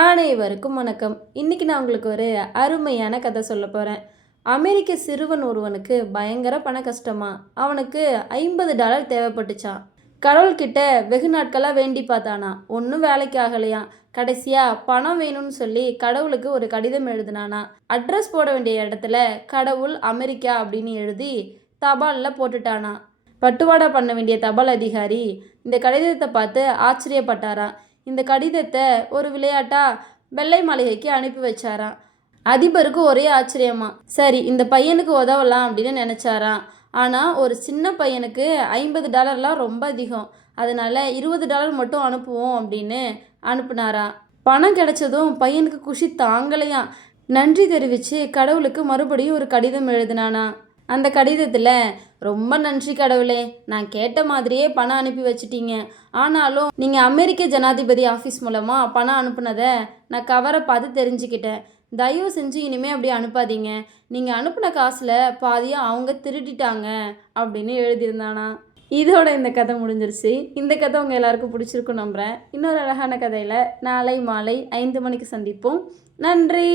அனைவருக்கும் வணக்கம். இன்னைக்கு நான் உங்களுக்கு ஒரு அருமையான கதை சொல்ல போகிறேன். அமெரிக்க சிறுவன் ஒருவனுக்கு பயங்கர பண கஷ்டமா. அவனுக்கு $50 தேவைப்பட்டுச்சான். கடவுள்கிட்ட வெகு நாட்களாக வேண்டி பார்த்தானா, ஒன்றும் வேலைக்கு ஆகலையாம். கடைசியாக பணம் வேணும்னு சொல்லி கடவுளுக்கு ஒரு கடிதம் எழுதினானா. அட்ரஸ் போட வேண்டிய இடத்துல கடவுள் அமெரிக்கா அப்படின்னு எழுதி தபாலில் போட்டுட்டானா. பட்டுவாடா பண்ண வேண்டிய தபால் அதிகாரி இந்த கடிதத்தை பார்த்து ஆச்சரியப்பட்டாராம். இந்த கடிதத்தை ஒரு விளையாட்டா வெள்ளை மாளிகைக்கு அனுப்பி வச்சாராம். அதிபருக்கு ஒரே ஆச்சரியமா. சரி, இந்த பையனுக்கு உதவலாம் அப்படின்னு நினச்சாராம். ஆனால் ஒரு சின்ன பையனுக்கு $50 ரொம்ப அதிகம். அதனால $20 மட்டும் அனுப்புவோம் அப்படின்னு அனுப்புனாராம். பணம் கிடைச்சதும் பையனுக்கு குஷி தாங்கலையாம். நன்றி தெரிவித்து கடவுளுக்கு மறுபடியும் ஒரு கடிதம் எழுதினானா. அந்த கடிதத்தில், ரொம்ப நன்றி கடவுளே, நான் கேட்ட மாதிரியே பணம் அனுப்பி வச்சிட்டீங்க. ஆனாலும் நீங்கள் அமெரிக்க ஜனாதிபதி ஆஃபீஸ் மூலமாக பணம் அனுப்புனதை நான் கவரை பார்த்து தெரிஞ்சுக்கிட்டேன். தயவு செஞ்சு இனிமேல் அப்படி அனுப்பாதீங்க. நீங்கள் அனுப்பின காசில் பாதியாக அவங்க திருடிட்டாங்க அப்படின்னு எழுதியிருந்தானா. இதோட இந்த கதை முடிஞ்சிருச்சு. இந்த கதை உங்கள் எல்லாருக்கும் பிடிச்சிருக்கும் நம்புகிறேன். இன்னொரு அழகான கதையில் நாளை மாலை 5 மணிக்கு சந்திப்போம். நன்றி.